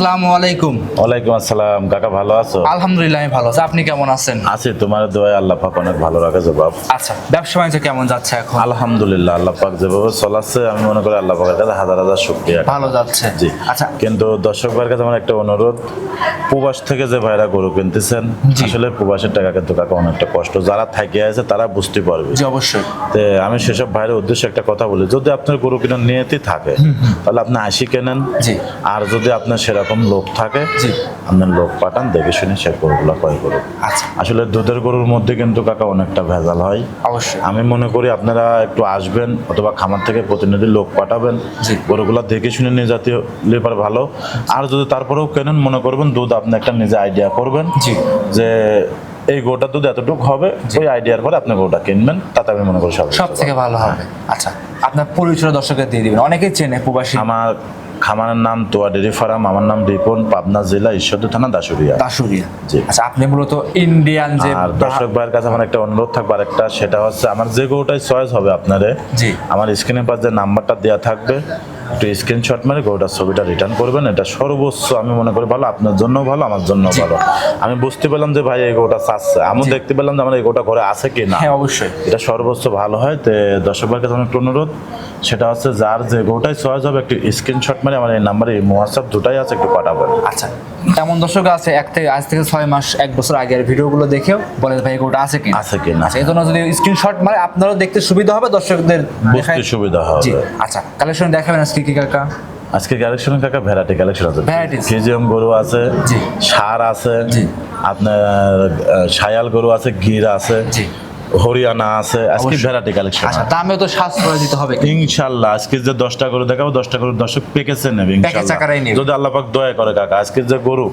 আসসালামু আলাইকুম। ওয়ালাইকুম আসসালাম। কাকা ভালো আছো? আলহামদুলিল্লাহ আমি ভালো আছি। আপনি কেমন আছেন? আছি তোমার দোয়া আল্লাহ পাক অনেক ভালো রাখে জবাব। আচ্ছা ব্যবসা বাণিজ্য কেমন যাচ্ছে এখন? আলহামদুলিল্লাহ আল্লাহ পাক যেভাবে চলাচ্ছে আমি মনে করি আল্লাহ পাকের কাছে হাজার হাজার শুক্রিয়া। ভালো যাচ্ছে। জি। আচ্ছা। কিন্তু দর্শক ভাইয়ের কাছে আমার একটা অনুরোধ প্রবাস থেকে যে ভাইরা গরু কিনতেছেন আসলে প্রবাসের টাকা কিন্তু কাকা অনেকটা কষ্ট। যারা থাকে আছে তারা বুঝতে পারবে। জি অবশ্যই। তে আমি সেসব ভাইয়ের উদ্দেশ্যে একটা কথা বলি যদি আপনার গরু কেনার নিয়তি থাকে তাহলে আপনি আশি কেনেন। জি। আর যদি আপনার সেরকম লোক থাকে জি। আপনার লোক পাঠান দেখে শুনে সে গরুগুলো ক্রয় করুন আচ্ছা। আসলে দুধের গরুর মধ্যে কিন্তু কাকা অনেকটা ভেজাল হয়। অবশ্যই। আমি মনে করি আপনারা একটু আসবেন অথবা খামার থেকে প্রতিনিধি লোক পাঠাবেন। গরুগুলা দেখে শুনে নিয়ে জাতীয় লেবার ভালো। আর যদি তারপরেও কেনেন মনে করবেন দুধ আপনি একটা নিজে আইডিয়া করবেন জি। যে এই গোটার দুধ এতটুকু হবে ওই আইডিয়ার পরে আপনি গোটা কিনবেন। তাতে আমি মনে করি সব সব থেকে ভালো হবে। আচ্ছা আপনার পরিচয় দর্শকের দিয়ে দিবেন। অনেকেই চেনে প্রবাসী। আমার খামারের নাম তোয়া ডেরি ফার্ম আমার নাম রিপন পাবনা জেলা ঈশ্বরদী থানা দাসুরিয়া দাসুরিয়া জি। আচ্ছা আপনি মূলত ইন্ডিয়ান যে আর দর্শক ভাইয়ের কাছে আমার একটা অনুরোধ থাকবে আর একটা সেটা হচ্ছে আমার যে গরুটাই চয়েস হবে আপনারে জি। আমার স্ক্রিনের পাশে যে নাম্বারটা দেওয়া থাকবে একটু স্ক্রিনশট মারে গরুটার ছবিটা রিটার্ন করবেন এটা সর্বোচ্চ আমি মনে করি ভালো আপনার জন্য ভালো আমার জন্য ভালো। আমি বুঝতে পেলাম যে ভাই এই গরুটা চাচ্ছে আমি দেখতে পেলাম যে আমার এই গরুটা ঘরে আছে কি না হ্যাঁ অবশ্যই। এটা সর্বোচ্চ ভালো হয় তো দর্শক ভাইয়ের কাছে আমার একটা অনুরোধ সেটা হচ্ছে যার যে গরুটাই চয়েস হবে একটু স্ক্রিনশট মারে আমার এই নাম্বারে হোয়াটসঅ্যাপ দুটাই আছে একটু পাঠাবেন আচ্ছা এমন দর্শক আছে এক থেকে আজ থেকে ছয় মাস এক বছর আগের ভিডিওগুলো দেখেও বলে ভাই গোটা আছে কি আছে কি না আচ্ছা এই জন্য যদি স্ক্রিনশট মারে আপনারও দেখতে সুবিধা হবে দর্শকদের বুঝতে সুবিধা জি হবে আচ্ছা কালেকশন দেখাবেন আজকে কি কাকা আজকে কালেকশন কাকা ভ্যারাইটি কালেকশন আছে। ফিজিয়াম গরু আছে জি। সার আছে জি। আপনার সায়াল গরু আছে গির আছে জি। হরিয়ানা আছে আজকে ভ্যারাইটি কালেকশন আচ্ছা দামেও তো সাশ্রয় দিতে হবে ইনশাল্লাহ আজকে যে দশটা গরু দেখাবো দশটা গরু দর্শক নেবে নেবে। যদি আল্লাহ পাক দয়া করে কাকা আজকে যে গরু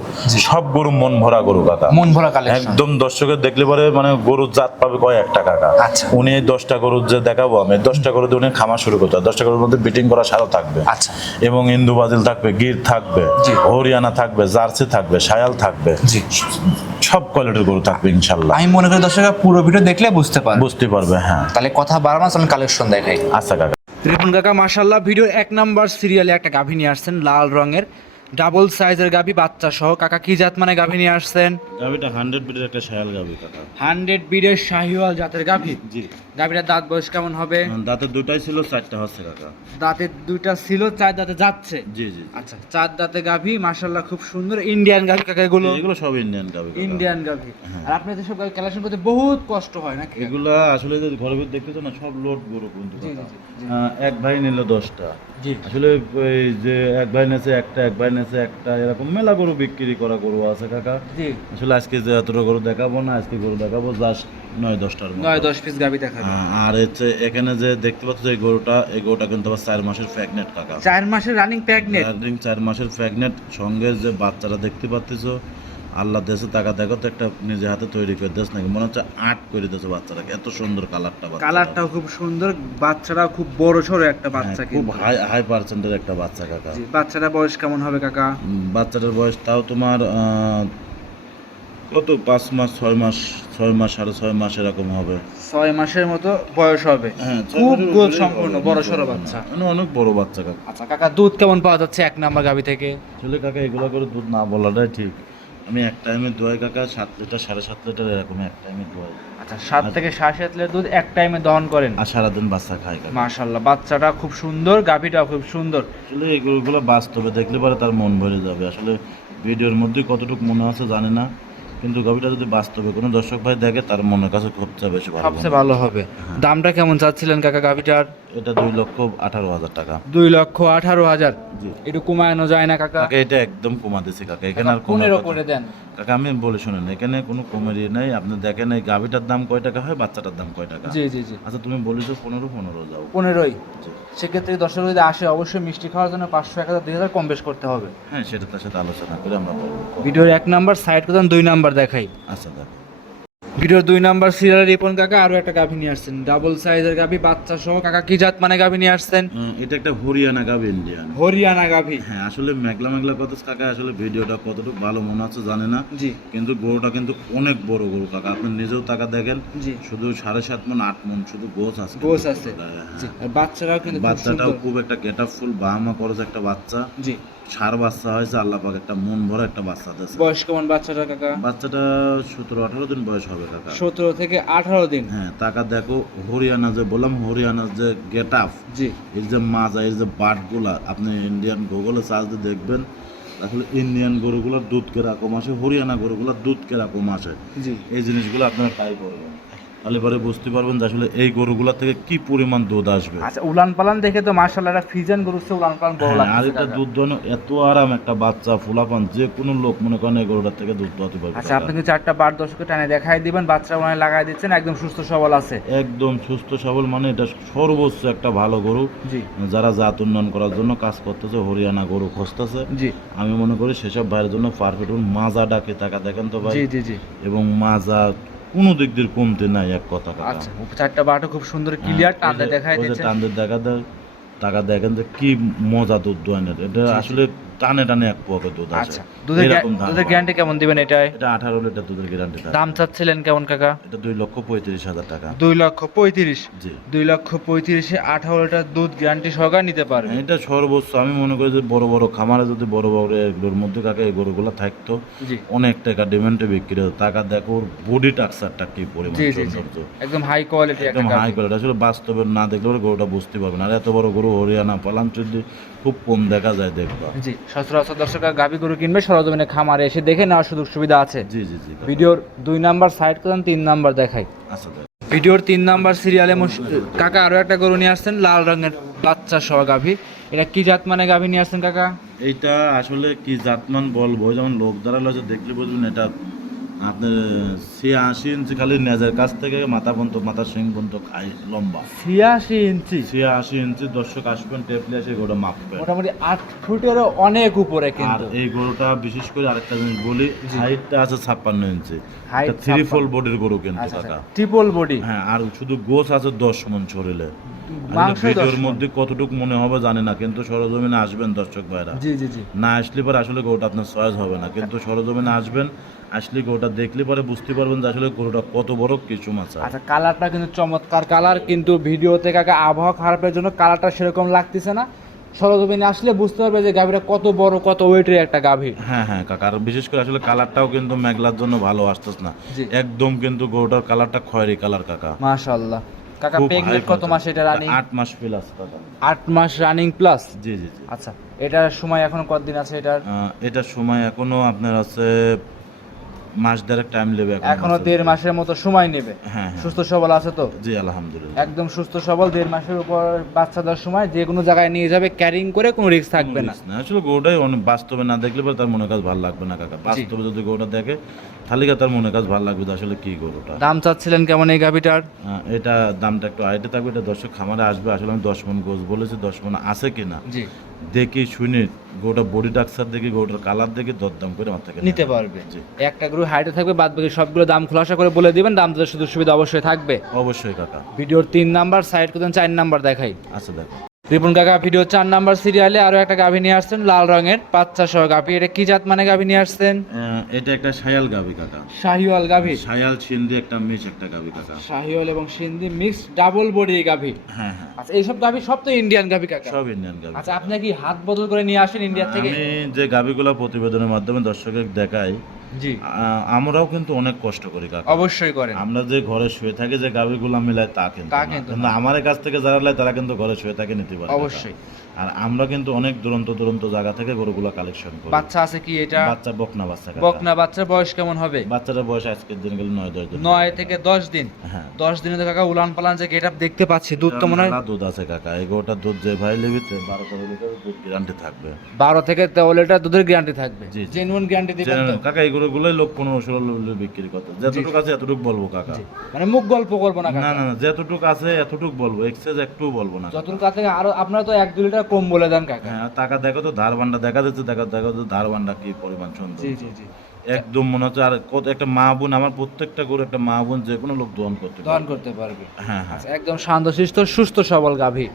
সব গরু মন ভরা গরু কাকা। মন ভরা কালেকশন একদম দর্শকের দেখলে পরে মানে গরুর জাত পাবে কয় একটা কাকা। আচ্ছা। উনি এই দশটা গরুর যে দেখাবো আমি এই দশটা গরু দিয়ে উনি খামার শুরু করতে হবে। দশটা গরুর মধ্যে বিটিং করা সারও থাকবে। আচ্ছা। এবং ইন্দু বাজিল থাকবে গির থাকবে হরিয়ানা থাকবে জার্সি থাকবে সায়াল থাকবে জি। সব কোয়ালিটির গরু থাকবে ইনশাল্লাহ। আমি মনে করি দর্শকরা পুরো ভিডিও দেখলে বুঝতে পারবে। বুঝতে পারবে হ্যাঁ। তাহলে কথা বাড়ানো আমি কালেকশন দেখাই। আচ্ছা কাকা। ত্রিপুণ কাকা মাশাল্লাহ ভিডিও এক নাম্বার সিরিয়ালে একটা গাভী নিয়ে আসছেন লাল রঙের। ডাবল সাইজের গাভী বাচ্চা সহ। কাকা কি জাত মানে গাভী নিয়ে আসছেন? গাভিটা হান্ড্রেড বিটের একটা সায়াল গাভি কাকা। হান্ড্রেড বিডের শাহিওয়াল জাতের গাভী জি। গাভীটার দাঁত বয়স কেমন হবে? দাঁতের দুটাই ছিল চারটা হচ্ছে কাকা। দাঁতের দুইটা ছিল চার দাঁতে যাচ্ছে? জি জি। আচ্ছা চার দাঁতে গাভী মাশাল্লাহ খুব সুন্দর। ইন্ডিয়ান গাভী কাকা এগুলো? এগুলো সব ইন্ডিয়ান গাভি ইন্ডিয়ান গাভী আর আপনি তো সব গাভী কালেকশন করতে বহুত কষ্ট হয় নাকি? এগুলা আসলে যে ঘরের ভিতরে দেখতেছো না সব লোড গরু কিন্তু। এক ভাই নিল দশটা। জি। আসলে যে এক ভাই নেছে একটা এক ভাই নেছে একটা এরকম মেলা গরু বিক্রি করা গরু আছে কাকা। জি। আসলে আজকে যে এতটা গরু দেখাবো না আজকে গরু দেখাবো জাস্ট নয় দশটার নয় দশ পিস গাবি দেখাবো। আর হচ্ছে এখানে যে দেখতে পাচ্ছ এই গরুটা এই গরুটা কিন্তু আবার চার মাসের প্রেগনেন্ট কাকা। চার মাসের রানিং প্রেগনেন্ট রানিং চার মাসের প্রেগনেন্ট সঙ্গে যে বাচ্চাটা দেখতে পাচ্ছ আল্লাহ দেশে টাকা দেখো তো একটা নিজে হাতে তৈরি করে দেশ নাকি। মনে হচ্ছে আর্ট করে দিয়েছে বাচ্চাটাকে। এত সুন্দর কালারটা কালারটাও খুব সুন্দর বাচ্চাটাও খুব বড় সড়ো একটা বাচ্চা হ্যাঁ, খুব হাই হাই পার্সেন্টের একটা বাচ্চা কাকা। জি, বাচ্চাটা বয়স কেমন হবে কাকা? বাচ্চাটার বয়স তাও তোমার কত? পাঁচ মাস ছয় মাস ছয় মাস সাড়ে ছয় মাস এরকম হবে। ছয় মাসের মতো বয়স হবে। হ্যাঁ খুব গোল সম্পূর্ণ বড় সড়ো বাচ্চা। মানে অনেক বড় বাচ্চা কাকা। আচ্ছা কাকা দুধ কেমন পাওয়া যাচ্ছে এক নাম্বার গাভি থেকে? আসলে কাকা এগুলো করে দুধ না বলাটাই ঠিক। আমি এক টাইমে দোয়াই কাকা সাত লিটার সাড়ে সাত লিটার এরকম এক টাইমে দোয়াই আচ্ছা সাত থেকে সাড়ে সাত লিটার দুধ এক টাইমে দহন করেন? আর সারাদিন বাচ্চা খায় মাশাল্লাহ বাচ্চাটা খুব সুন্দর গাভিটাও খুব সুন্দর। আসলে এগুলো বাস্তবে দেখলে পরে তার মন ভরে যাবে। আসলে ভিডিওর মধ্যে কতটুকু মনে আছে জানে না। কিন্তু গাভিটা যদি বাস্তবে কোনো দর্শক ভাই দেখে তার মনের কাছে সবচেয়ে বেশি ভালো সবচেয়ে ভালো হবে। দামটা কেমন চাচ্ছিলেন কাকা গাভিটার? এটা দুই লক্ষ আঠারো হাজার টাকা। দুই লক্ষ আঠারো হাজার। জি। একটু কমানো যায় না কাকা? কাকা এটা একদম কমা দিছি কাকা। এখানে আর কোনো পনেরো করে দেন। কাকা আমি বলে শুনেন এখানে কোনো কমেডি নাই। আপনি দেখেন এই গাভিটার দাম কয় টাকা হয় বাচ্চাটার দাম কয় টাকা? জি জি জি। আচ্ছা তুমি বলিস পনেরো পনেরো যাও। পনেরোই। সেক্ষেত্রে দর্শক যদি আসে অবশ্যই মিষ্টি খাওয়ার জন্য পাঁচশো এক হাজার দুই হাজার কম বেশ করতে হবে। হ্যাঁ সেটা তার সাথে আলোচনা করে আমরা বলব। ভিডিওর এক নাম্বার সাইড করতাম দুই নাম্বার। দেখাই। আচ্ছা দেখো। ভিডিওর দুই নাম্বার সিরিয়াল রিপন কাকা আরও একটা গাভী নিয়ে আসছেন। ডাবল সাইজের গাভী বাচ্চা সহ কাকা কি জাত মানে গাভী নিয়ে আসছেন? এটা একটা হরিয়ানা গাভি ইন্ডিয়ান। হরিয়ানা গাভী। হ্যাঁ আসলে মেঘলা মেঘলা কথা কাকা আসলে ভিডিওটা কতটুকু ভালো মনে হচ্ছে জানে না। জি। কিন্তু গরুটা কিন্তু অনেক বড় গরু কাকা। আপনি নিজেও টাকা দেখেন। জি। শুধু সাড়ে সাত মন আট মন শুধু গোছ আছে গোছ আছে। হ্যাঁ। বাচ্চারাও কিন্তু বাচ্চাটাও খুব একটা গেট ফুল বাহামা করেছে একটা বাচ্চা। জি। সার বাচ্চা হয়েছে আল্লাহ পাক একটা মন ভরা একটা বাচ্চা দিয়েছে। বয়স কেমন বাচ্চাটা কাকা? বাচ্চাটা সতেরো আঠারো দিন বয়স হবে কাকা। সতেরো থেকে আঠারো দিন? হ্যাঁ টাকা দেখো হরিয়ানা যে বললাম হরিয়ানার যে গেট আপ জি। এর যে মাজা এর যে বাটগুলা আপনি ইন্ডিয়ান গুগলে সার্চ দিয়ে দেখবেন আসলে ইন্ডিয়ান গরুগুলোর দুধ কেরকম আসে হরিয়ানা গরুগুলোর দুধ কেরকম আসে জি। এই জিনিসগুলো আপনারা ট্রাই করবেন। তাহলে পরে বুঝতে পারবেন যে আসলে এই গরুগুলা থেকে কি পরিমাণ দুধ আসবে। আচ্ছা উলান পালান দেখে তো মার্শাল্লাহ একটা ফিজান গরুচ্ছে উলান পালান বড় হ্যাঁ, আর এটা দুধ দোয়ানো এত আরাম একটা বাচ্চা ফুলাপান যে কোনো লোক মনে করেন এই গরুটার থেকে দুধ দোয়াতে পারবে আচ্ছা আপনি চারটা বার দশকে টানে দেখাই দিবেন বাচ্চা ওনায় লাগাই দিচ্ছেন একদম সুস্থ সবল আছে। একদম সুস্থ সবল মানে এটা সর্বোচ্চ একটা ভালো গরু। জি। যারা জাত উন্নয়ন করার জন্য কাজ করতেছে হরিয়ানা গরু খুঁজতেছে। জি। আমি মনে করি সেসব ভাইয়ের জন্য পারফেক্ট মাজা ডাকে টাকা দেখেন তো ভাই। জি জি জি। এবং মাজা কোনো দিক দিয়ে কমতে নাই এক কথা কথা। আচ্ছা চারটা বারটা খুব সুন্দর ক্লিয়ার টানতে দেখা দিচ্ছেন টানদের দেখা দেয় টাকা দেখেন যে কি মজা দুধ দোয়ানের এটা আসলে টানে টানে এক পোয়াকে দুধ আছে। আচ্ছা দুধের এরকম দাম দুধের গ্যারান্টি কেমন দিবেন এটায়? এটা আঠারো লিটার দুধের গ্যারান্টি থাকে দাম চাচ্ছিলেন কেমন কাকা? এটা দুই লক্ষ পঁয়ত্রিশ হাজার টাকা। দুই লক্ষ পঁয়ত্রিশ? জি। দুই লক্ষ পঁয়ত্রিশে আঠারো লিটার দুধ গ্যারান্টি সহকারে নিতে পারবে? এটা সর্বোচ্চ। আমি মনে করি যে বড় বড় খামারে যদি বড় বড় এগুলোর মধ্যে কাকে এই গরুগুলো থাকতো অনেক টাকা ডিমান্ডে বিক্রি হতো। টাকা দেখো ওর বডি টাক্সারটা কি পরিমাণ একদম হাই কোয়ালিটি একদম হাই কোয়ালিটি আসলে বাস্তবে না দেখলে গরুটা বুঝতে পারবে না। আর এত বড় গরু হরিয়ানা পালান চুদ্দি খুব কম দেখা যায় দেখবা। জি। সচরাচর দর্শকরা গাভী গরু কিনবে সরজমিনে খামারে এসে দেখে নেওয়ার সুযোগ সুবিধা আছে। জি জি জি ভিডিওর দুই নাম্বার সাইড করেন তিন নাম্বার দেখাই। আচ্ছা ভিডিওর তিন নাম্বার সিরিয়ালে কাকা আরও একটা গরু নিয়ে আসছেন লাল রঙের বাচ্চা সহ গাভী। এটা কি জাত মানে গাভী নিয়ে আসছেন কাকা? এইটা আসলে কি জাতমান বলব? যেমন লোক দ্বারা দেখলে বুঝবেন এটা আপনার ইঞ্চি খালি নেজের কাছ থেকে মাথা পর্যন্ত মাথা সিং পর্যন্ত লম্বা। ছিয়াশি ইঞ্চি? ইঞ্চি দর্শক আসবেন টেপলে আসে গরুটা মাপবেন। মোটামুটি আট ফুটেরও অনেক উপরে আর কিন্তু এই গরুটা বিশেষ করে আরেকটা জিনিস বলি হাইটটা আছে ছাপ্পান্ন ইঞ্চি। থ্রি ফোল বডির গরু কিন্তু আচ্ছা কাকা। ট্রিপল বডি হ্যাঁ আর শুধু গোছ আছে দশ মন শরীরে। ভিডিওর মধ্যে কতটুকু মনে হবে জানি না কিন্তু সরজমিনে আসবেন দর্শক ভাইরা। জি জি জি। না আসলে পরে আসলে গরুটা আপনার চয়েস হবে না কিন্তু সরজমিনে আসবেন আসলে গরুটা দেখলে পরে বুঝতে পারবেন যে আসলে গরুটা কত বড় কিছু মাছা। আচ্ছা কালারটা কিন্তু চমৎকার। কালার কিন্তু ভিডিওতে কাকা আবহাওয়া খারাপের জন্য কালারটা সেরকম লাগতেছে না। সরজমিনে আসলে বুঝতে পারবে যে গাভীটা কত বড় কত ওয়েটের একটা গাভী। হ্যাঁ হ্যাঁ কাকা আর বিশেষ করে আসলে কালারটাও কিন্তু মেঘলার জন্য ভালো আসতেছে না। জি। একদম কিন্তু গরুটার কালারটা খয়েরি কালার কাকা। মাশাআল্লাহ। কাকা খুব প্রেগনেন্ট high কত মাস এটা রানিং আট মাস প্লাস কাকা। আট মাস রানিং প্লাস জি জি জি। আচ্ছা এটার সময় এখন কতদিন আছে এটার? আহ, এটার সময় এখনও আপনার আছে মাস দেড়েক টাইম নেবে এখন দেড় মাসের মতো সময় নেবে। হ্যাঁ হ্যাঁ। সুস্থ সবল আছে তো? জি আলহামদুলিল্লাহ। একদম সুস্থ সবল দেড় মাসের উপর বাচ্চা দেওয়ার সময় যে কোনো জায়গায় নিয়ে যাবে ক্যারিং করে কোনো রিস্ক থাকবে না। আসলে গরুটাই অনেক বাস্তবে না দেখলে পরে তার মনে কাজ ভালো লাগবে না কাকা। বাস্তবে যদি গরুটা দেখে তাহলে কি তার মনে কাজ ভালো লাগবে আসলে কি গরুটা? দাম চাচ্ছিলেন কেমন এই গাভিটার? আহ, এটা দামটা একটু আইটে থাকবে এটা দর্শক খামারে আসবে। আসলে আমি দশ মন গোছ বলেছি দশ মন আছে কিনা। জি। দেখি শুনে গোটা বডি ডাক্তার দেখে গোটার কালার দেখে দরদাম করে আমার থেকে নিতে পারবে। একটা গ্রুপ হাইটে থাকবে বাদ বাকি সবগুলো দাম খোলাসা করে বলে দিবেন দাম তাদের সুযোগ সুবিধা অবশ্যই থাকবে। অবশ্যই কাকা। ভিডিওর তিন নাম্বার সাইড করতেন চার নাম্বার দেখাই। আচ্ছা দেখো। রিপন কাকা ভিডিও চার নাম্বার সিরিয়ালে আরও একটা গাভী নিয়ে আসছেন লাল রঙের বাচ্চা সহ গাভী। এটা কি জাত মানে গাভী নিয়ে আসছেন? এটা একটা সায়াল গাবি কাকা। শাহিওয়াল গাভী? সায়াল সিন্ধি একটা মিস একটা গাবি কাকা। শাহিওয়াল এবং সিন্ধি মিক্স ডাবল বডি গাভী। হ্যাঁ হ্যাঁ। আচ্ছা এইসব গাভী সব তো ইন্ডিয়ান গাভী কাকা। সব ইন্ডিয়ান গাবি আচ্ছা আপনি কি হাত বদল করে নিয়ে আসেন ইন্ডিয়া থেকে? আমি যে গাভীগুলো প্রতিবেদনের মাধ্যমে দর্শকদের দেখাই জি। আমরাও কিন্তু অনেক কষ্ট করি কাকা অবশ্যই করেন। আমরা যে ঘরে শুয়ে থাকি যে গাবিগুলো মিলাই তা কিন্তু তা কিন্তু আমার কাছ থেকে যারা লাই তারা কিন্তু ঘরে শুয়ে থাকে নিতে পারে অবশ্যই। আর আমরা কিন্তু অনেক দুরন্ত দুরন্ত জায়গা থেকে গরুগুলো কালেকশন করি। বাচ্চা আছে কি এটা? বাচ্চা বকনা বাচ্চা বকনা বাচ্চার বয়স কেমন হবে? বাচ্চাটার বয়স আজকের দিন গেলে নয় দশ দিন। নয় থেকে দশ দিন? হ্যাঁ। দশ দিনে তো কাকা উলান পালান যে গেট দেখতে পাচ্ছি দুধ তো মনে হয় দুধ আছে কাকা এই গরুটার দুধ যে ভাই নেবে তে বারো তেরো লিটার দুধ গ্যারান্টি থাকবে। বারো থেকে তেরো লিটার দুধের গ্যারান্টি থাকবে। জেনুইন গ্যারান্টি দিবেন তো? কাকা এই গরুগুলোই লোক পনেরো ষোলো লিটার বিক্রি করতে। যতটুকু আছে এতটুকু বলব কাকা। মানে মুখ গল্প করব না না কাকা? না না যতটুকু আছে এতটুকু বলব এক্সেস একটু বলব না যতটুকু থেকে আরও আপনারা তো এক দু লিটার কম বলে দেন কাকা। হ্যাঁ টাকা দেখো তো ধার বান্ডা দেখা যাচ্ছে দেখো দেখো তো ধার বান্ডা কি পরিমাণ সুন্দর। জি জি জি। একদম মনে হচ্ছে আর কত একটা মা বোন আমার প্রত্যেকটা গরু একটা মা বোন যে কোনো লোক দোয়ান করতে দহন করতে পারবে। হ্যাঁ হ্যাঁ। আচ্ছা একদম শান্তশিষ্ট সুস্থ সবল গাভী।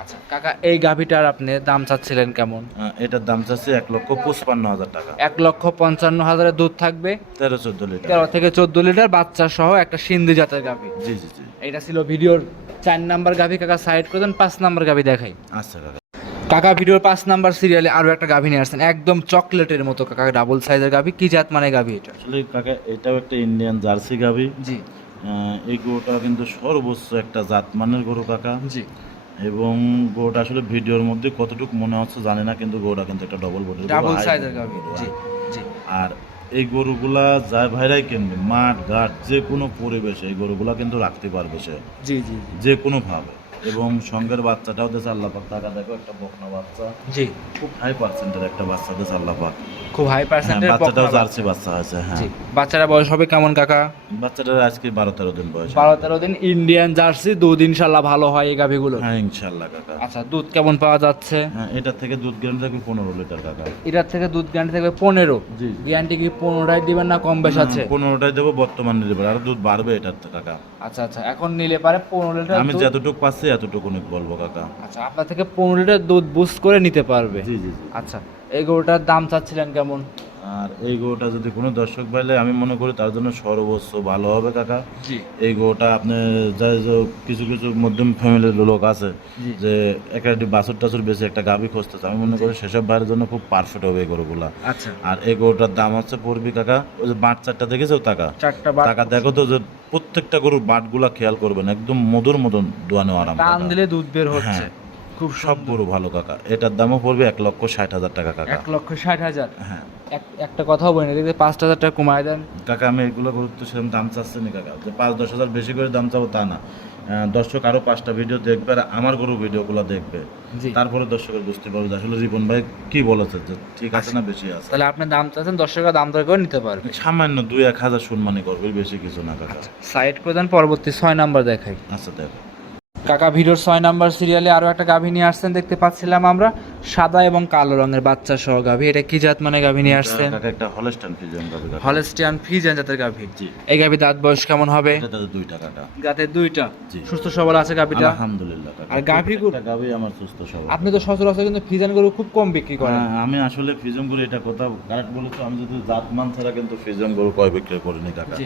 আচ্ছা কাকা এই গাভীটার আপনি দাম চাচ্ছিলেন কেমন? আহ, এটার দাম চাচ্ছে এক লক্ষ পঁচপান্ন হাজার টাকা। এক লক্ষ পঞ্চান্ন হাজারের দুধ থাকবে? তেরো চোদ্দ লিটার। তেরো থেকে চোদ্দ লিটার বাচ্চা সহ একটা সিন্ধি জাতের গাভী। জি জি জি। এটা ছিল ভিডিওর চার নাম্বার গাভী কাকা সাইড করে দেন পাঁচ নাম্বার গাভী দেখাই। আচ্ছা কাকা। কাকা ভিডিওর পাঁচ নাম্বার সিরিয়ালে আরও একটা গাভী নিয়ে আসছেন। একদম চকলেটের মতো কাকা ডাবল সাইজের গাভী। কি জাত মানে গাভী এটা? আসলে কাকা এটাও একটা ইন্ডিয়ান জার্সি গাভী। জি। এই গরুটা কিন্তু সর্বোচ্চ একটা জাতমানের গরু কাকা। জি। এবং গরুটা আসলে ভিডিওর মধ্যে কতটুকু মনে হচ্ছে জানি না কিন্তু গরুটা কিন্তু একটা ডবল বডি ডাবল সাইজের গাভী। জি জি। আর এই গরুগুলা যায় ভাইরাই কিনবে মাঠ ঘাট যে কোনো পরিবেশে এই গরুগুলা কিন্তু রাখতে পারবে সে। জি জি। যে কোনো ভাবে। এবং সঙ্গের বাচ্চাটাও দেশে আল্লাহ পাক টাকা দেখো একটা বকনা বাচ্চা। জি। খুব হাই পার্সেন্টের একটা বাচ্চা দেশে আল্লাহ পাক খুব হাই হ্যাঁ, পার্সেন্টের বাচ্চাটাও জার্সি বাচ্চা হয়েছে হ্যাঁ। জি। বাচ্চারা বয়স হবে কেমন কাকা? বাচ্চাটার আজকে বারো তেরো দিন বয়স বারো তেরো দিন ইন্ডিয়ান জার্সি দুধ ইনশাল্লাহ ভালো হয় এই গাভীগুলো হ্যাঁ ইনশাল্লাহ কাকা। আচ্ছা দুধ কেমন পাওয়া যাচ্ছে? হ্যাঁ এটা থেকে দুধ গ্রাম থাকবে পনেরো লিটার কাকা। এটার থেকে দুধ গ্যারান্টি থাকবে পনেরো? জি গ্যারান্টি কি পনেরোটাই দিবেন না কম বেশ আছে? পনেরোটাই দেবো বর্তমান পারে আর দুধ বাড়বে এটার থেকে কাকা। আচ্ছা আচ্ছা এখন নিলে পারে পনেরো লিটার আমি যতটুকু পাচ্ছি এতটুকু বলব কাকা। আচ্ছা আপনার থেকে পনেরো লিটার দুধ বুস্ট করে নিতে পারবে। জি জি জি। আচ্ছা এই গরুটার দাম চাচ্ছিলেন কেমন? আর এই গরুটা যদি কোনো দর্শক পাইলে আমি মনে করি তার জন্য সর্বোচ্চ ভালো হবে কাকা। এই গরুটা আপনি যা যা কিছু কিছু মধ্যম ফ্যামিলির লোক আছে যে একটা বাছুর টাছুর বেশি একটা গাভি খুঁজতেছে আমি মনে করি সেসব বাইরের জন্য খুব পারফেক্ট হবে এই গরুগুলা। আচ্ছা। আর এই গরুটার দাম হচ্ছে পড়বি কাকা ওই যে বাট চারটা দেখেছ টাকা টাকা দেখো তো যে প্রত্যেকটা গরুর বাটগুলা খেয়াল করবেন একদম মধুর মতন দোয়ানো আরাম দিলে দুধ বের হচ্ছে। হ্যাঁ। খুব সব গরু ভালো কাকা। এটার দামও পড়বে এক লক্ষ ষাট হাজার টাকা কাকা। এক লক্ষ ষাট হাজার? হ্যাঁ। এক একটা কথাও বলি না পাঁচ হাজার টাকা কমায় দেন। কাকা আমি এগুলো গুরুত্ব সেরকম দাম চাচ্ছি না কাকা। যে পাঁচ দশ হাজার বেশি করে দাম চাবো তা না। দর্শক আরও পাঁচটা ভিডিও দেখবে আর আমার গরু ভিডিওগুলো দেখবে। তারপরে দর্শকের বুঝতে পারবে যে আসলে রিপন ভাই কি বলেছে যে ঠিক আছে না বেশি আছে। তাহলে আপনি দাম চাচ্ছেন দশ টাকা দাম দর করে নিতে পারবে। সামান্য দুই এক হাজার সম্মানই করবে বেশি কিছু না কাকা। সাইড করে দেন পরবর্তী ছয় নাম্বার দেখাই। আচ্ছা দেখো। কাকা ভিডিওর ছয় নাম্বার সিরিয়ালে আরও একটা গাভিনী আসছেন দেখতে পাচ্ছিলাম আমরা। সাদা এবং কালো রঙের বাচ্চা সহ গাভী। এটা কি জাত মানে গাভী নিয়ে আসছেন? একটা হলস্টান ফিজিয়ান গাবে কাকা হলেস্টিয়ান ফ্রিজেন জাতের গাভী। জি। এই গাভী দাঁত বয়স কেমন হবে? তাদের দুইটা কাকা দাঁতের দুইটা। সুস্থ সবল আছে গাভীটা? আলহামদুলিল্লাহ আর? প্রত্যেকটা গাভী আমার সুস্থ সবল। আপনি তো সচরাচর কিন্তু ফ্রিজেন গরু খুব কম বিক্রি করেন। হ্যাঁ, আমি আসলে ফিজম গরু এটা কথা কারেক্ট বলেছ আমি যদি জাত মান ছাড়া কিন্তু ফিজম গরু কয় বিক্রি করিনি কাকা।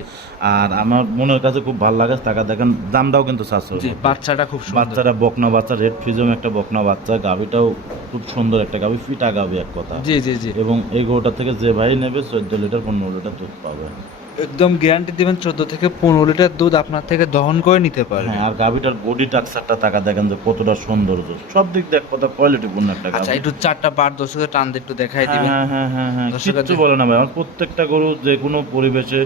আর আমার মনের কাছে খুব ভালো লাগে টাকা দেখেন দামটাও কিন্তু জি সাশ্রয় বাচ্চাটা খুব সুন্দর। বাচ্চাটা বকনা বাচ্চা রেড ফিজম একটা বকনা বাচ্চা গাভীটাও খুব সুন্দর একটা গাবি ফিটা গাবি এক কথা। জি জি জি। এবং এই গরুটা থেকে যে ভাই নেবে চোদ্দ লিটার পনেরো লিটার দুধ পাবে। একদম গ্যারান্টি দিবেন চোদ্দ থেকে পনেরো লিটার দুধ আপনার থেকে দহন করে নিতে পারবে। হ্যাঁ আর গাভিটার বডি টাক্সারটা টাকা দেখেন যে কতটা সৌন্দর্য। সব দিক দেখ এক কথা কোয়ালিটিপূর্ণ একটা আচ্ছা একটু চারটা পাট দর্শকের টান একটু দেখাই হ্যাঁ দিবেন। হ্যাঁ হ্যাঁ হ্যাঁ হ্যাঁ কিচ্ছু বলে না ভাই। আমার প্রত্যেকটা গরু যে কোনো পরিবেশে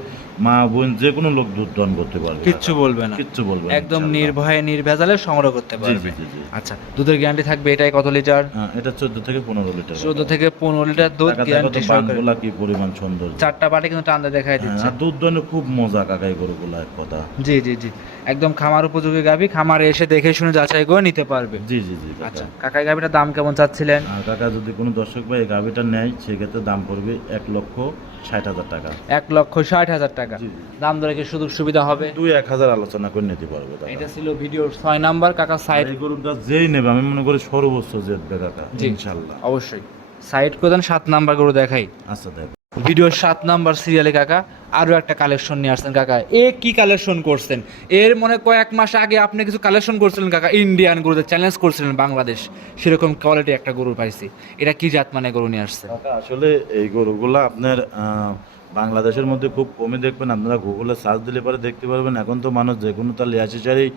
মা বোন যে কোনো লোক দুধ দান করতে পারবে। কিচ্ছু বলবে না। কিচ্ছু বলবে না, একদম নির্ভয়ে নির্ভেজালে সংগ্রহ করতে পারবে। জি জি জি। আচ্ছা দুধের গ্যারান্টি থাকবে এটাই কত লিটার? হ্যাঁ, এটা চোদ্দ থেকে পনেরো লিটার। চোদ্দ থেকে পনেরো লিটার দুধ গ্যারান্টি সহকারে। কি পরিমাণ সুন্দর চারটা পাটে কিন্তু টান দেখাই হ্যাঁ, দিচ্ছে। দুধ দোয়ানো খুব মজা কাকাই গরুগুলা এক কথা। জি জি জি। একদম খামার উপযোগী গাভী খামারে এসে দেখে শুনে যাচাই করে নিতে পারবে। জি জি জি আচ্ছা কাকাই গাভীটার দাম কেমন চাচ্ছিলেন? আর কাকা যদি কোনো দর্শক ভাই এই গাভিটা নেয় সেক্ষেত্রে দাম পড়বে এক লক্ষ ষাট হাজার টাকা। এক লক্ষ ষাট হাজার টাকা। দাম দরে কি সুযোগ সুবিধা হবে? দুই এক হাজার আলোচনা করে নিতে পারবে। এটা ছিল ভিডিওর ছয় নাম্বার কাকা সাইড। গরুটা যেই নেবে আমি মনে করি সর্বোচ্চ জেতবে কাকা ইনশাল্লাহ। অবশ্যই। সাইড করে দেন সাত নাম্বার গরু দেখাই। আচ্ছা দেখ। ভিডিওর সাত নাম্বার সিরিয়ালে কাকা আরও একটা কালেকশন নিয়ে আসছেন কাকা। এ কি কালেকশন করছেন? এর মনে কয়েক মাস আগে আপনি কিছু কালেকশন করছিলেন কাকা ইন্ডিয়ান গরুদের চ্যালেঞ্জ করছিলেন বাংলাদেশ। সেরকম কোয়ালিটি একটা গরু পাইছি। এটা কি জাত মানে গরু নিয়ে আসছে আসলে এই গরুগুলো আপনার বাংলাদেশের মধ্যে খুব কমই দেখবেন। আপনারা গুগলে সার্চ দিলে পরে দেখতে পারবেন এখন তো মানুষ যে কোনো তার লিয়াচিচারেই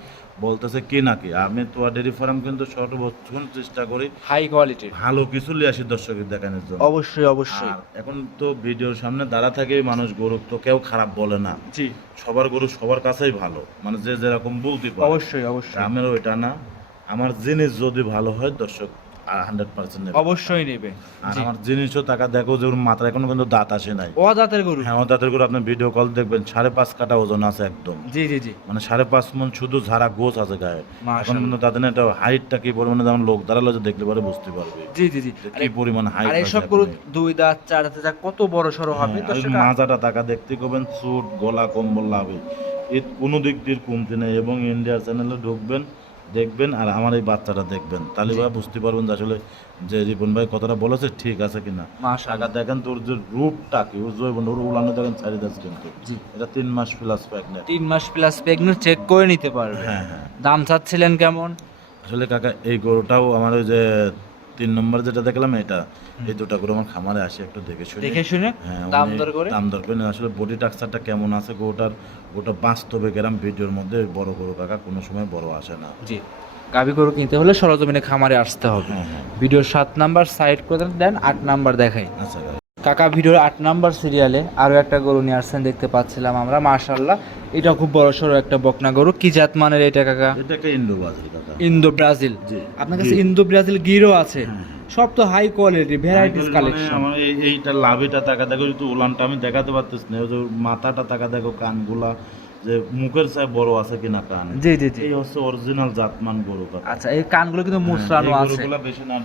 বলতেছে কি নাকি আমি তো ডেরি ফার্ম কিন্তু সর্বোচ্চ চেষ্টা করি হাই কোয়ালিটি ভালো কিছু লিয়াসি দর্শকের দেখানোর জন্য। অবশ্যই অবশ্যই। এখন তো ভিডিওর সামনে দাঁড়া থেকেই মানুষ গরু তো কেউ খারাপ বলে না। জি। সবার গরু সবার কাছেই ভালো। মানে যে যেরকম বলতে পারে অবশ্যই অবশ্যই। আমেরও এটা না। আমার জিনিস যদি ভালো হয় দর্শক হান্ড্রেড পার্সেন্ট নেবে। অবশ্যই নেবে। আর আমার জিনিসও টাকা দেখো যে ওর মাথায় এখনও কিন্তু দাঁত আসে নাই। ও দাঁতের গরু? হ্যাঁ আমার দাঁতের করে আপনি ভিডিও কল দেখবেন সাড়ে পাঁচ কাটা ওজন আছে একদম। জি জি জি। মানে সাড়ে পাঁচ মন শুধু ঝাড়া গোছ আছে গায়ে। এখন কিন্তু তাদের না এটা হাইটটা কি পরিমাণে যেমন লোক দাঁড়াল যে দেখলে পরে বুঝতে পারবে। জি জি জি। কি পরিমাণ হাইট আর এইসব গরু দুই দাঁত চার দাঁতে কত বড় সড়ো হবে? হ্যাঁ, দর্শক মাজাটা টাকা দেখতে করবেন স্যুট গলা কম্বল লাভে। এর কোনো দিক দিয়ে কমতি নেই। এবং ইন্ডিয়া চ্যানেলে ঢুকবেন দেখবেন আর আমার এই বাচ্চাটা দেখবেন। তাহলে ভাই বুঝতে পারবেন যে আসলে যে রিপন ভাই কথাটা বলেছে ঠিক আছে কিনা। মাস মাশাআল্লাহ দেখেন তোর যে রূপটা কি ওর জৈবন ওর উলানো দেখেন চারি দাস কিন্তু। এটা তিন মাস প্লাস প্রেগনেন্ট তিন মাস প্লাস প্রেগনেন্ট চেক করে নিতে পারবে। হ্যাঁ হ্যাঁ। দাম চাচ্ছিলেন কেমন? আসলে কাকা এই গরুটাও আমার ওই যে তিন নম্বর যেটা দেখলাম এটা। এই দুটা করে আমার খামারে আসে একটু দেখে শুনে। দেখে শুনে হ্যাঁ, দাম দর করে? দাম দর করে আসলে বডি টাক্সারটা কেমন আছে গোটার গোটা বাস্তবে গেলাম ভিডিওর মধ্যে বড় গরু কাকা কোনো সময় বড় আসে না। জি। গাভি গরু কিনতে হলে সরজমিনে খামারে আসতে হবে। হ্যাঁ হ্যাঁ। ভিডিওর সাত নাম্বার সাইড করে দেন আট নাম্বার দেখাই। আচ্ছা কাকা। ভিডিওর আট নাম্বার সিরিয়ালে আরও একটা গরু নিয়ে আসছেন দেখতে পাচ্ছিলাম আমরা মার্শাল্লাহ এটা খুব বড় সড়ো একটা বকনা গরু। কি জাত মানের এটা কাকা? এটা একটা ইন্ডো বাজার কাকা। Indo Brazil. আপনার কাছে ইন্দো ব্রাজিল গিরও আছে। সব তো হাই কোয়ালিটি ভ্যারাইটিস কালেকশন আমার এই- এইটা লাভিটা তাকা দেখো যদি উলানটা আমি দেখাতে পারতেছি না। মাথাটা তাকা দেখো কানগুলা। যে মুখের চাই বড় আছে কিনা কান। জি জি জি। এই হচ্ছে অরিজিনাল জাতমান গরু আচ্ছা এই কানগুলো কিন্তু হ্যাঁ, আছে। গরুগুলা বেশি না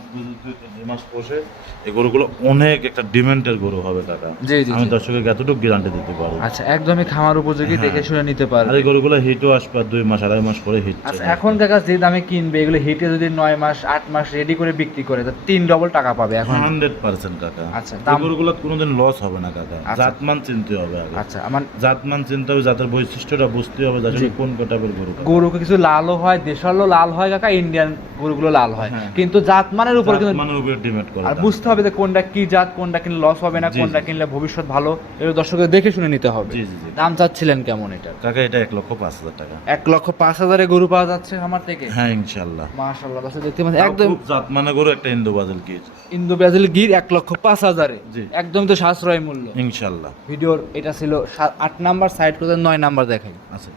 দুই মাস বসে এই গরুগুলো অনেক একটা ডিমেন্টের গরু হবে কাকা। জি জি আমি দর্শকের এতটুকু গ্যারান্টি দিতে পারি আচ্ছা একদমই খামার উপযোগী হ্যাঁ। দেখে শুনে নিতে পারবে। আর এই গরুগুলো হিটও আসবে দুই মাস আড়াই মাস পরে হিট আচ্ছা এখন কাকা যে দামে কিনবে এগুলো হিটে যদি নয় মাস আট মাস রেডি করে বিক্রি করে তো তিন ডবল টাকা পাবে এখন। হান্ড্রেড পার্সেন্ট কাকা। আচ্ছা, গরুগুলো কোনোদিন লস হবে না কাকা। আচ্ছা। জাতমান চিনতে হবে আচ্ছা আমার জাতমান চিনতে হবে জাতের বৈশিষ্ট্যটা বুঝতে হবে যাতে কোন টাইপের গরু। গরুকে কিছু লালও হয় দেশালও লাল হয় কাকা ইন্ডিয়ান গরুগুলো লাল হয়। হ্যাঁ। কিন্তু জাতমানের উপর কিন্তু জাতমানের উপরে ডিমেট করে আর বুঝতে হবে যে কোনটা কি জাত কোনটা কিনলে লস হবে না কোনটা কিনলে ভবিষ্যৎ ভালো এগুলো দর্শকদের দেখে শুনে নিতে হবে। জি জি দাম চাচ্ছিলেন কেমন এটা? কাকা এটা এক লক্ষ পাঁচ হাজার টাকা। এক লক্ষ পাঁচ হাজারে গরু পাওয়া যাচ্ছে আমার থেকে? হ্যাঁ ইনশাল্লাহ মাশাল্লাহ দর্শক দেখতে পাচ্ছেন একদম খুব জাতমানের গরু একটা ইন্দো বাজাল কিট ইন্দো ব্রাজিল গির এক লক্ষ পাঁচ হাজারে। একদম তো সাশ্রয় মূল্য। ইনশাল্লাহ ভিডিওর এটা ছিল সাত- আট নাম্বার সাইড করে নয় নাম্বার দেখাই। আচ্ছা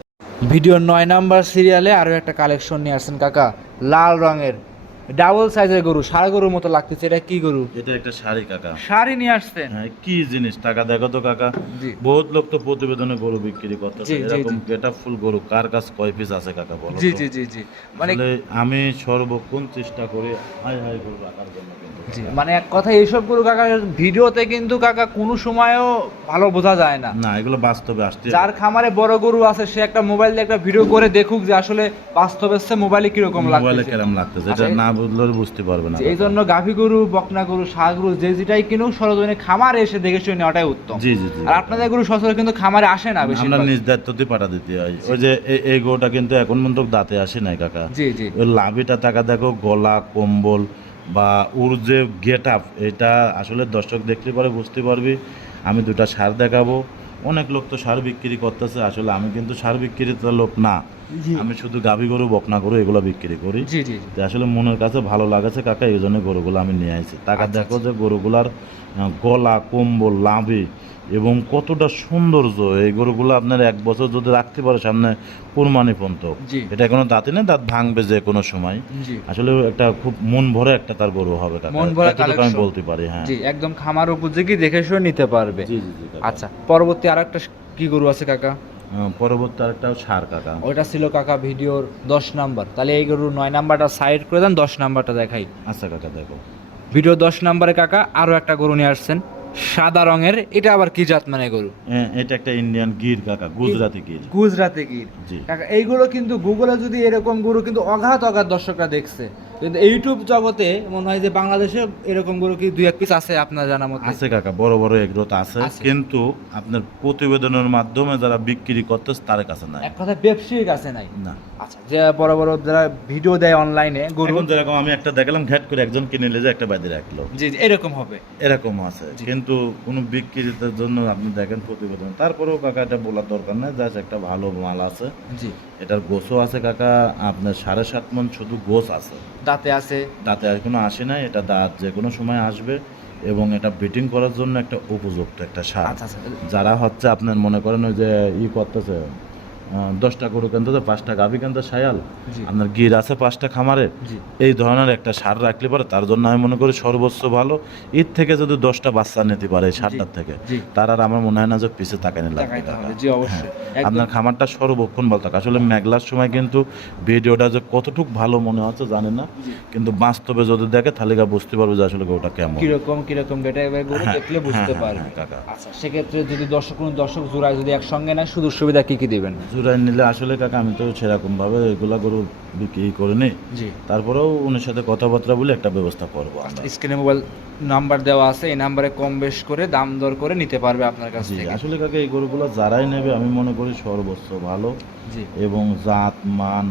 ভিডিও নয় নাম্বার সিরিয়ালে আরও একটা কালেকশন নিয়ে আসছেন কাকা লাল রঙের ডাবল সাইজের গরু সারা গরুর মতো লাগতেছে এটা কি গরু? এটা একটা শাড়ি কাকা। শাড়ি নিয়ে আসছেন? হ্যাঁ কি জিনিস? টাকা দেখো তো কাকা। বহুত লোক তো প্রতিবেদনে গরু বিক্রি করতেছে। এরকম গেটা ফুল গরু কার কাছে কয় পিস আছে কাকা বলো জি জি জি জি। মানে আমি সর্বক্ষণ চেষ্টা করি হাই হাই গরু রাখার জন্য মানে এক কথা এইসব গরু কাকা ভিডিওতে কিন্তু কাকা কোনো সময়ও ভালো বোঝা যায় না। না এগুলো বাস্তবে আসতে যার খামারে বড় গরু আছে সে একটা মোবাইল দিয়ে একটা ভিডিও করে দেখুক যে আসলে বাস্তবে সে মোবাইলে কীরকম মোবাইলে লাগছে কেরাম লাগতেছে আচ্ছা, এটা না বুঝলে বুঝতে পারবে না এই জন্য গাভী গরু বকনা গরু শাহ গরু যে যেটাই কিনুক সরজমিনে খামারে এসে দেখে শুনে নেওয়াটাই উত্তম। জি জি আর আপনাদের গরু সচরাচর কিন্তু খামারে আসে না বেশি আমরা নিজ দায়িত্বতে পাঠা দিতে হয়। ওই যে এই- গরুটা কিন্তু এখন পর্যন্ত দাঁতে আসে নাই কাকা। জি জি। ওই লাভিটা টাকা দেখো গলা কম্বল বা ওর যে গেট আপ এটা আসলে দর্শক দেখলে পরে বুঝতে পারবি। আমি দুটা সার দেখাবো। অনেক লোক তো সার বিক্রি করতেছে। আসলে আমি কিন্তু সার বিক্রিতে লোক না। আমি শুধু গাভী গরু বকনা গরু এগুলো বিক্রি করি। জি জি আসলে মনের কাছে ভালো লাগাছে কাকা এই জন্য গরুগুলো আমি নিয়ে আসি টাকা আচ্ছা, দেখো যে গরুগুলার গলা কম্বল লাভি এবং কতটা সৌন্দর্য। এই গরুগুলো আপনার এক বছর যদি রাখতে পারে সামনে কোরবানি পর্যন্ত। এটা কোনো দাঁতে না দাঁত ভাঙবে যে কোনো সময়। আসলে একটা খুব মন ভরে একটা তার গরু হবে মন ভরা আমি বলতে পারি হ্যাঁ। জি একদম খামার উপযোগী দেখে শুনে নিতে পারবে। আচ্ছা পরবর্তী আর একটা কি গরু আছে কাকা? পরবর্তী আরেকটাও সার কাকা। ওইটা ছিল কাকা ভিডিওর দশ নাম্বার। তাহলে এই গরুর নয় নাম্বারটা সাইড করে দেন দশ নাম্বারটা দেখাই। আচ্ছা কাকা দেখো। ভিডিও দশ নাম্বারে কাকা আরও একটা গরু নিয়ে আসছেন সাদা রঙের এটা আবার কি জাত মানে গরু? এটা একটা ইন্ডিয়ান গির কাকা গুজরাটি গির। গুজরাতে গির। কাকা এইগুলো কিন্তু গুগলে যদি এরকম গরু কিন্তু অগাধ অগাধ দর্শকরা দেখছে। কিন্তু ইউটিউব জগতে মনে হয় যে বাংলাদেশে এরকম গরু কি দুই এক পিস আছে আপনার জানা মতে আছে কাকা বড় বড় এগ্রোথ আছে আছে। কিন্তু আপনার প্রতিবেদনের মাধ্যমে যারা বিক্রি করতেছে তার কাছে নাই। এক কথা ব্যবসায়িক আছে নাই? না। আচ্ছা যে বড় বড় যারা ভিডিও দেয় অনলাইনে গরু যেরকম আমি একটা দেখালাম ঘ্যাট করে একজন কিনে নিলে যে একটা বাদি রাখল। জি এরকম হবে। এরকম আছে। কিন্তু কোনো বিক্রির জন্য আপনি দেখেন প্রতিবেদন। তারপরেও কাকা এটা বলার দরকার নেই জাস্ট একটা ভালো মাল আছে। জি। এটার গোছও আছে কাকা আপনার সাড়ে সাত মন শুধু গোছ আছে। দাঁতে আছে? দাঁতে আর কোনো আসে না এটা দাঁত যে কোনো সময় আসবে এবং এটা ব্রিটিং করার জন্য একটা উপযুক্ত একটা সার। আচ্ছা আচ্ছা। যারা হচ্ছে আপনার মনে করেন ওই যে ই করতেছে দশটা গরু কিনতেছে পাঁচটা গাভি কিনতে সায়াল। আপনার গির আছে পাঁচটা খামারে এই ধরনের একটা সার রাখলে পারে তার জন্য আমি মনে করি সর্বোচ্চ ভালো। এর থেকে যদি দশটা বাচ্চা নিতে পারে এই সারটার থেকে তার আর আমার মনে হয় না যে পিছে তাকানি লাগবে অবশ্যই। আপনার খামারটা সর্বক্ষণ ভালো থাকে। আসলে মেঘলার সময় কিন্তু ভিডিওটা যে কতটুক ভালো মনে হচ্ছে জানি না। কিন্তু বাস্তবে যদি দেখে তাহলে বুঝতে পারবে যে আসলে গরুটা কেমন। কীরকম কীরকম গেটে গরু হ্যাঁ, দেখলে বুঝতে হ্যাঁ, পারবে। হ্যাঁ, কাকা। আচ্ছা সেক্ষেত্রে যদি দর্শক কোনো দর্শক জোড়ায় যদি একসঙ্গে নেয় সুযোগ সুবিধা কি কি দিবেন? জুরাই নিলে আসলে কাকা আমি তো সেরকম ভাবে এগুলা গরু বিক্রি করিনি জি। তারপরেও ওনার সাথে কথাবার্তা বলে একটা ব্যবস্থা করব স্ক্রিনে মোবাইল নাম্বার দেওয়া আছে এই নাম্বারে কম বেশ করে দাম দর করে নিতে পারবে আপনার কাছে থেকে। আসলে কাকা এই গরুগুলো যারাই নেবে আমি মনে করি সর্বোচ্চ ভালো। এবং জাত মান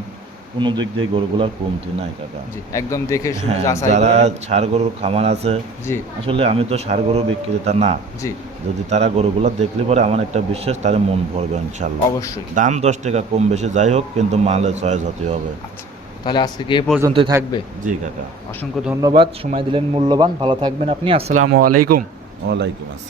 কোনো দিক দিয়ে গরুগুলার কমতি নাই কাকা। জি একদম দেখে শুনে হ্যাঁ, যারা ষাড় গরুর খামার আছে জি। আসলে আমি তো ষাড় গরু বিক্রেতা না। জি। যদি তারা গরুগুলো দেখলে পরে আমার একটা বিশ্বাস তাদের মন ভরবে ইনশাল্লাহ অবশ্যই। দাম দশ টাকা কম বেশি যাই হোক কিন্তু মালের চয়েস হতে হবে। আচ্ছা তাহলে আজকে এ পর্যন্তই থাকবে। জি কাকা। অসংখ্য ধন্যবাদ সময় দিলেন মূল্যবান। ভালো থাকবেন আপনি আসসালামু আলাইকুম। ওয়ালাইকুম আসসালাম।